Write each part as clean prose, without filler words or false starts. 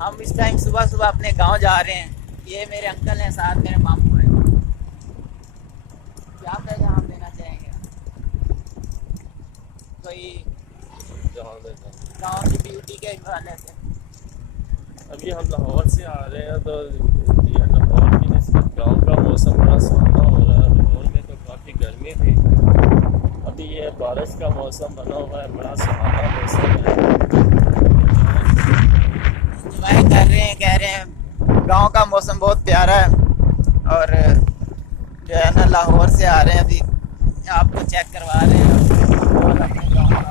हम इस टाइम सुबह सुबह अपने गांव जा रहे हैं। ये मेरे अंकल हैं, साथ मेरे मामू हैं। क्या पैगाम देना चाहेंगे? कोई गांव की ब्यूटी के हवाले से। अभी हम लाहौर से आ रहे हैं, तो ये लाहौर की निस्बत गाँव का मौसम बड़ा सुहाना हो रहा है। लाहौर में तो काफ़ी गर्मी थी, अभी ये बारिश का मौसम बना हुआ है, बड़ा सुहाना मौसम है। इंजॉय कर रहे हैं, कह रहे हैं गांव का मौसम बहुत प्यारा है। और जो है ना, लाहौर से आ रहे हैं, अभी आपको चेक करवा रहे हैं अपने गाँव का।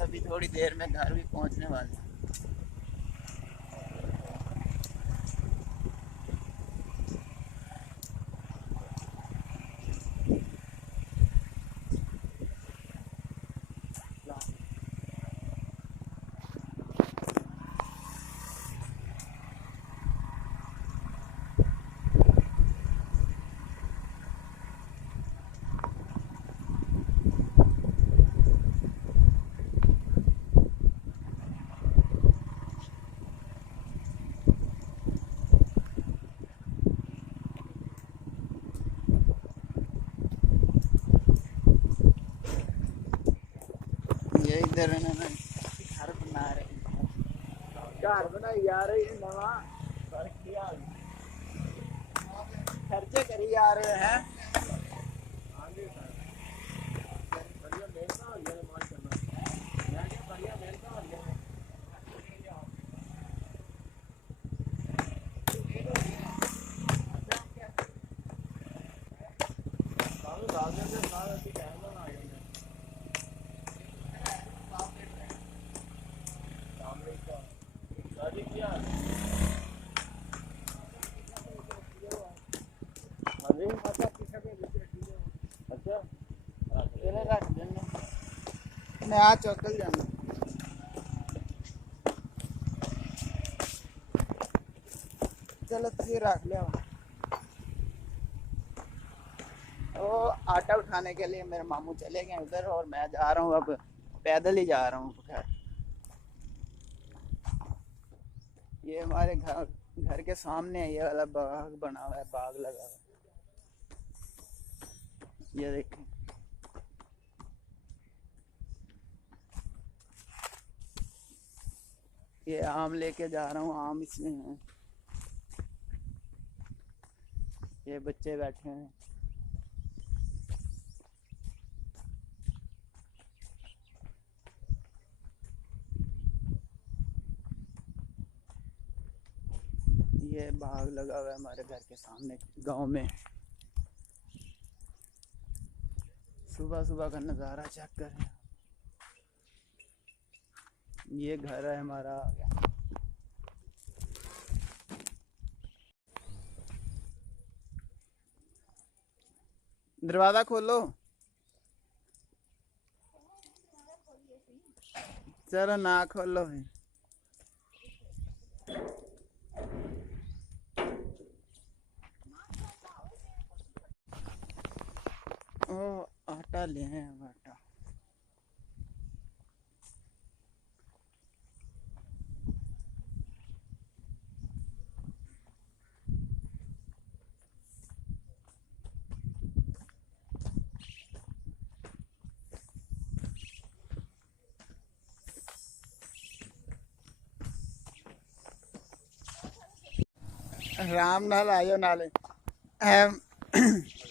अभी थोड़ी देर में घर भी पहुंचने वाले हैं। ये इधर इन्होंने घर बना रहे हैं, घर बनाई जा रही है नवा, खर्चे करी जा रहे हैं। मैं आज चौकल जाना। चलो फिर रख लिया। वो आटा उठाने के लिए मेरे मामू चले गए उधर, और मैं जा रहा हूँ, अब पैदल ही जा रहा हूँ। खैर, ये हमारे घर के सामने ये वाला बाग बना हुआ है, बाग लगा हुआ है, ये देखें। ये आम लेके जा रहा हूँ, आम इसमें है। ये बच्चे बैठे हैं। ये बाग लगा हुआ है हमारे घर के सामने गांव में। सुबह सुबह का नज़ारा चेक करें। ये घर है हमारा, आ गया। दरवाजा खोलो। चलो ना खोलो फिर। ओ आटा ले आए अब आटा। राम नाल आयो नाले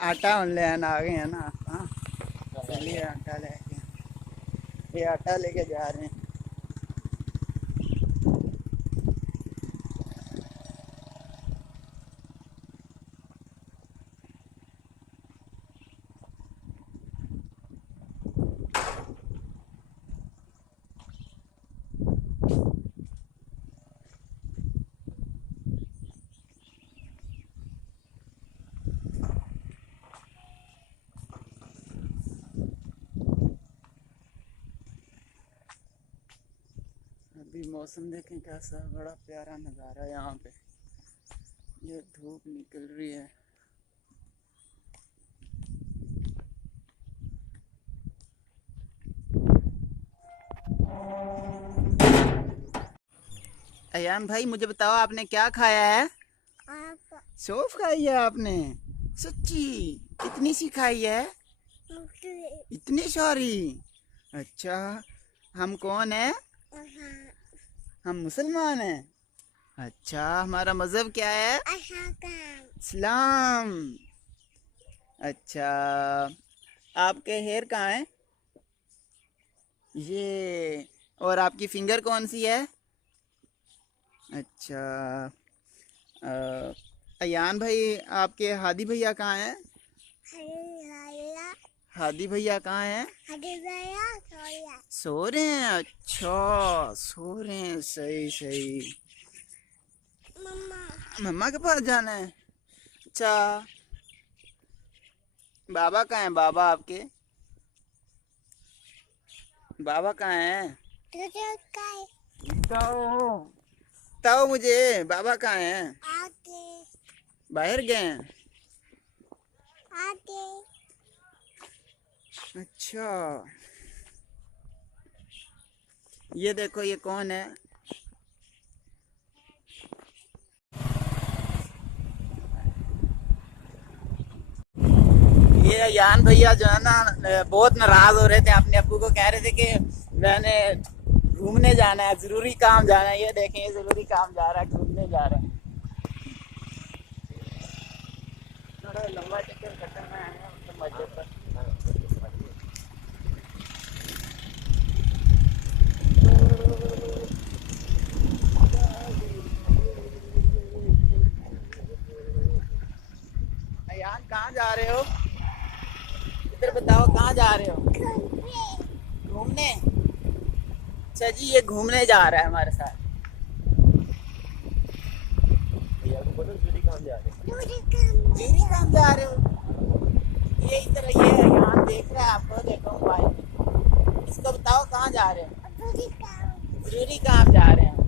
आटा लेन आ गए हैं ना। हाँ चलिए आटा लेके, ये आटा लेके जा रहे हैं। अभी मौसम देखें कैसा, बड़ा प्यारा नज़ारा है यहाँ पे। ये धूप निकल रही है। अयान भाई मुझे बताओ आपने क्या खाया है? सौंफ खाई है आपने? सच्ची? कितनी सी खाई है? इतनी सारी? अच्छा, हम कौन है? हम मुसलमान हैं। अच्छा, हमारा मजहब क्या है? इस्लाम। अच्छा, आपके हेयर कहाँ है? ये, और आपकी फिंगर कौन सी है? अच्छा, अयान भाई आपके हादी भैया कहाँ हैं? हादी भैया कहाँ हैं? सो रहे हैं। अच्छा सो रहे हैं, सही सही। मम्मा के पास जाना है? अच्छा, बाबा कहाँ हैं? बाबा आपके बाबा कहाँ हैं? बताओ मुझे, बाबा कहाँ हैं? बाहर गए हैं? अच्छा, ये देखो ये कौन है? ये अयान भैया जो है ना बहुत नाराज हो रहे थे, अपने अब्बू को कह रहे थे कि मैंने घूमने जाना है, जरूरी काम जाना है। ये देखें, ये जरूरी काम जा रहा है, घूमने जा रहा है। थोड़ा लंबा चक्कर कटना है तो मजे पर। अयान कहाँ जा रहे हो? इधर बताओ, कहाँ जा रहे हो? घूमने। अच्छा जी, ये घूमने जा रहा है हमारे साथ। जूरी काम जा रहे हो? ये इधर ये यहाँ देख रहा है आपको, देखो मोबाइल। इसको बताओ कहाँ जा रहे हो? जरूरी काम जा रहे हैं।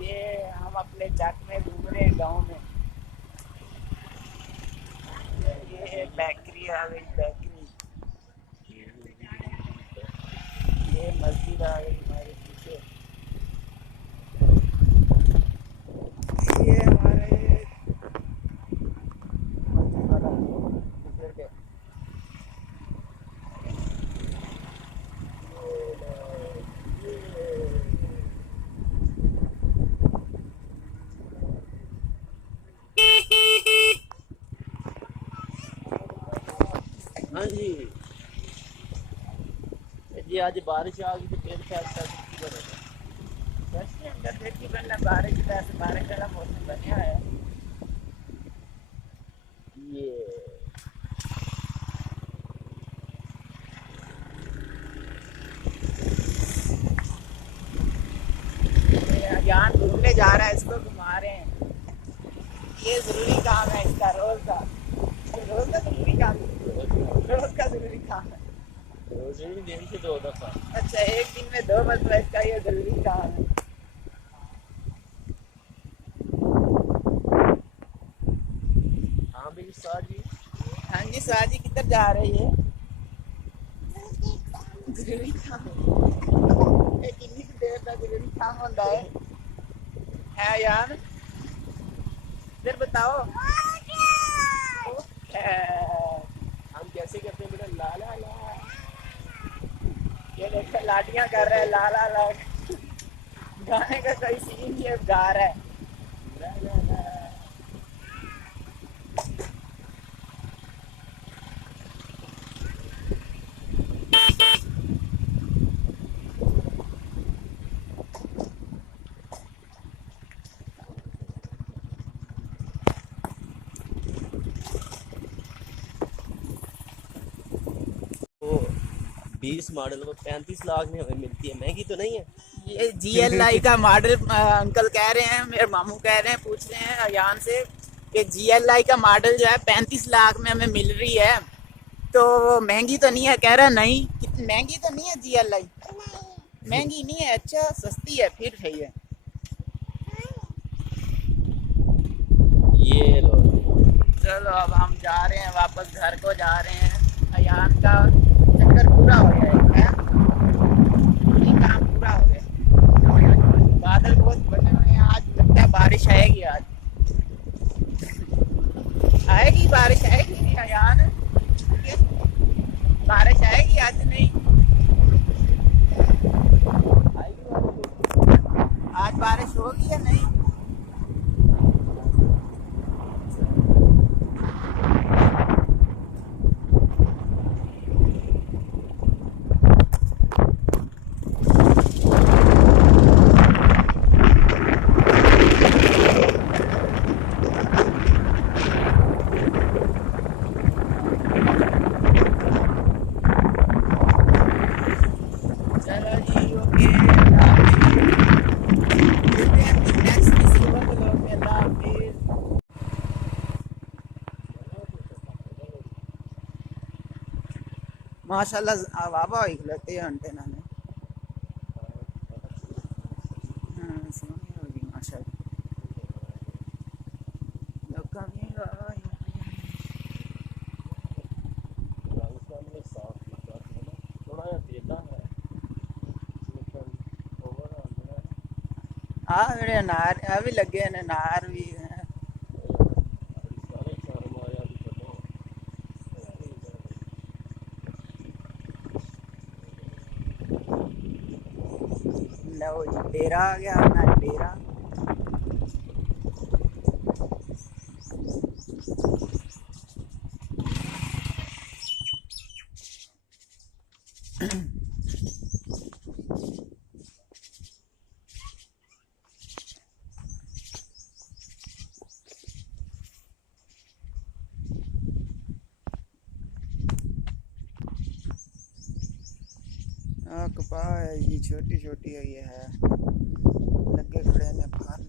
ये हम अपने चक में घूम रहे हैं, गाँव में। ये एक बेकरी आ गई, बेकरी। ये मस्जिद आ गई हमारे पीछे। ये हमारे हाँ जी जी, आज बारिश आ गई तो पेड़ अंदर देखिए बनना, बारिश का मौसम बना है। ये अयान घूमने जा रहा है, इसको घुमा रहे हैं। ये जरूरी काम है इसका, रोज का जरूरी काम है, रोज का जरूरी काम है। रोजानी दिन की 2 दफा। अच्छा, एक दिन में 2 मरतबा इसका ये जरूरी काम है। हाँ भाई साजी। हाँ जी साजी, किधर जा रहे हैं? जरूरी काम ये कितनी देर तक जरूरी काम होता है यार? फिर बताओ। हम कैसे करते हैं बेटा? ला ला ला। ये देखो लाटियां कर रहे हैं, ला ला ला। गाने का कोई सीन ये गा रहा है। ला ला ला। वो 20 मॉडल वो 35 लाख में हमें मिलती है, महंगी तो नहीं है? ये GLI का मॉडल अंकल कह रहे हैं, मेरे मामू कह रहे हैं, पूछ रहे हैं अयान से कि GLI का मॉडल जो है 35 लाख में हमें मिल रही है, तो महंगी तो नहीं है? कह रहा नहीं, कितनी महंगी तो नहीं है GLI? महंगी नहीं है, अच्छा सस्ती है, फिर सही है। ये लो। चलो अब हम जा रहे हैं, वापस घर को जा रहे हैं। अयान का चक्कर पूरा हो गया है, ये काम पूरा हो गया। बादल बहुत बने हुए हैं, आज लगता है बारिश आएगी। आज आएगी बारिश, आएगी नहीं अयान? बारिश आएगी आज? नहीं आज बारिश होगी या नहीं? माशाल्लाह वाबा खिलाते हैं अंटेना में। हाँ सोनी होगी माशाल्लाह। हाँ मेरे अनार अभी लगे हैं, अनार भी हैं। लो जी डेरा आ गया, अपना डेरा। कपाह है जी, छोटी छोटी है, ये है लगे खड़े ने फल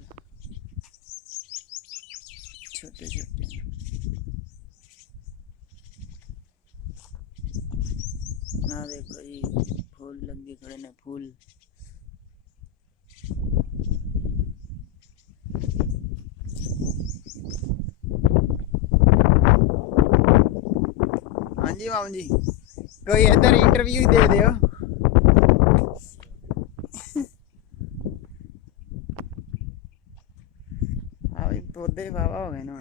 छोटे छोटे। ना देखो जी फूल लगे खड़े ने, फूल। हाँ जी मामू जी, कोई इधर इंटरव्यू ही दे दो। पौधे वावा हो गए ना।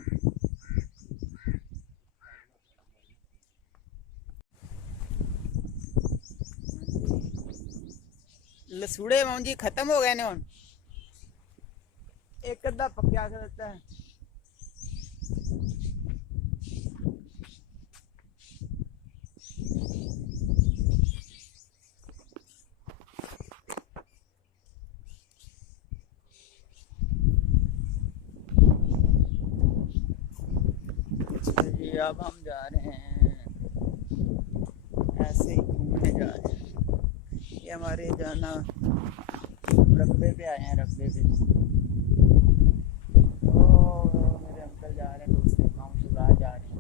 लसूड़े मामू जी खत्म हो गए ने, एक अद्धा पक्या करता है। अब हम जा रहे हैं, ऐसे ही घूमने जा रहे हैं। ये हमारे जाना रकबे पे आए हैं, रकबे पे। ओ मेरे अंकल जा रहे हैं, दूसरे गाँव से बाहर जा रहे हैं।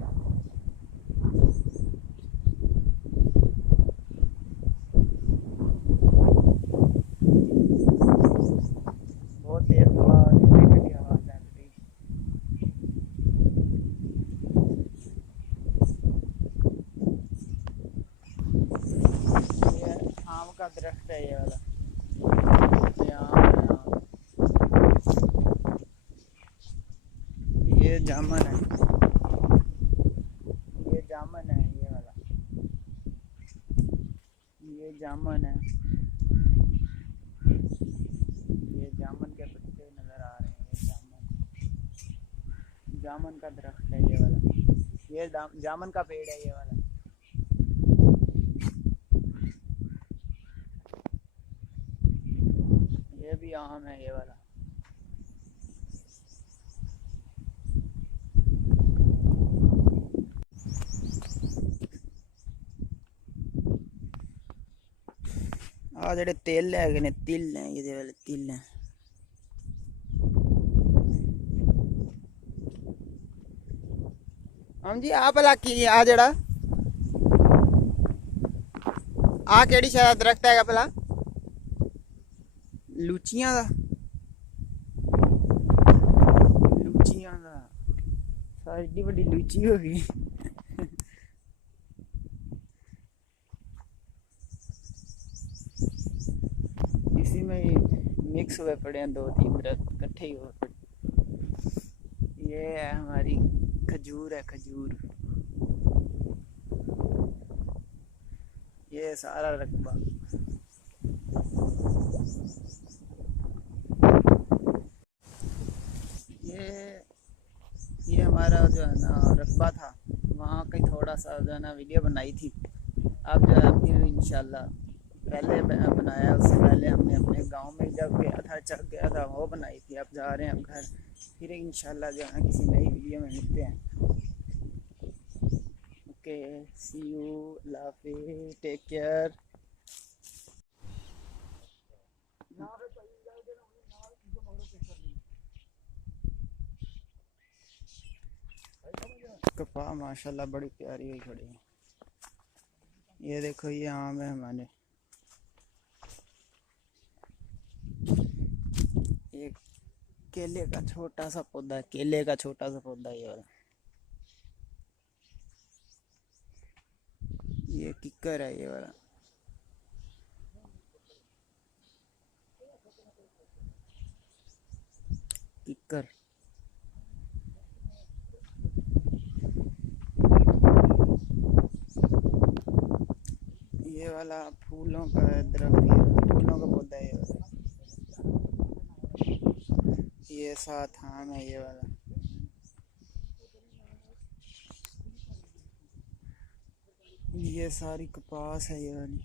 दरख्त है ये वाला, ये आम है, आम। ये जामुन है, ये जामुन है, ये वाला, ये जामुन है, ये जामुन के पत्ते नजर आ रहे हैं, ये जामुन, जामुन का दरख्त है ये वाला, ये जामुन का पेड़ है ये वाला। ये भी आम है ये वाला। आ जेडे तिल है ने, तिल है ये वाले तिल है। हम जी आ भला की आ जेड़ा आ केड़ी शायद दरख्त है भला? लूचियां दा, लूचियां दा, सारी बड़ी लूची हो गई। इसी में ही मिक्स हुए पड़े हैं 2-3 दरख्त इकट्ठे ही हुए पड़े। ये है हमारी खजूर है, खजूर। ये सारा रकबा, ये हमारा जो है ना रकबा था, वहाँ का थोड़ा सा जो है ना वीडियो बनाई थी। अब जो है फिर इंशाल्लाह पहले बनाया, उससे पहले हमने अपने गांव में जब गया था, चक गया था, वो बनाई थी। अब जा रहे हैं अब घर, फिर इंशाल्लाह जो है किसी नई वीडियो में मिलते हैं। ओके, सी यू, अल्लाह हाफिज़, टेक केयर। कपा माशाल्लाह बड़ी प्यारी हुई खड़ी है। ये देखो ये आम है हमारे, एक केले का छोटा सा पौधा, केले का छोटा सा पौधा ये वाला। ये किक्कर है ये वाला, किक्कर। ये वाला फूलों का दरख्त, ये फूलों का पौधा है ये वाला। ये साथ आम है ये वाला। ये सारी कपास है ये वाली।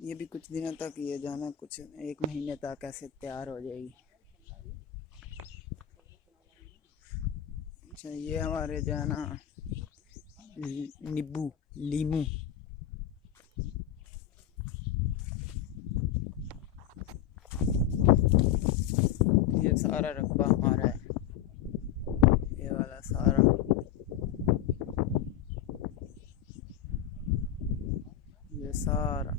ये भी कुछ दिनों तक ये जाना, कुछ 1 महीने तक ऐसे तैयार हो जाएगी। अच्छा, ये हमारे जो है ना नींबू, लीमू, ये सारा रकबा हमारा है, ये वाला सारा। ये सारा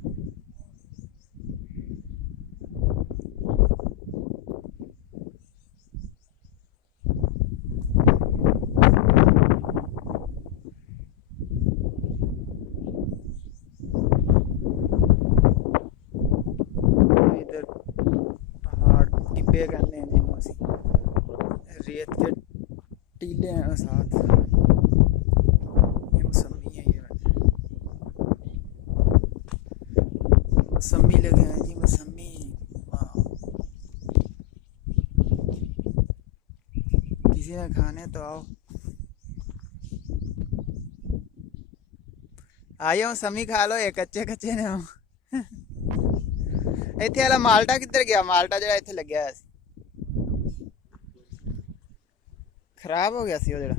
इधर पहाड़ टिब्बे कहते हैं जिनको असी, रेत के टीले हैं साथ। ये मौसमी है, ये मौसमी लगे हैं जी, मौसमी। वाह, किसी ने खाने तो आओ, आयो मौसमी खा लो, एक कच्चे कच्चे ने हो। इत्थे वाला माल्टा किधर गया? माल्टा जो इत्थे लग्या है खराब हो गया सी वो जरा।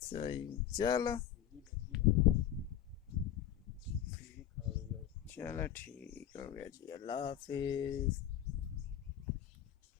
सही, चलो चलो ठीक हो गया जी, अल्लाह हाफिज़।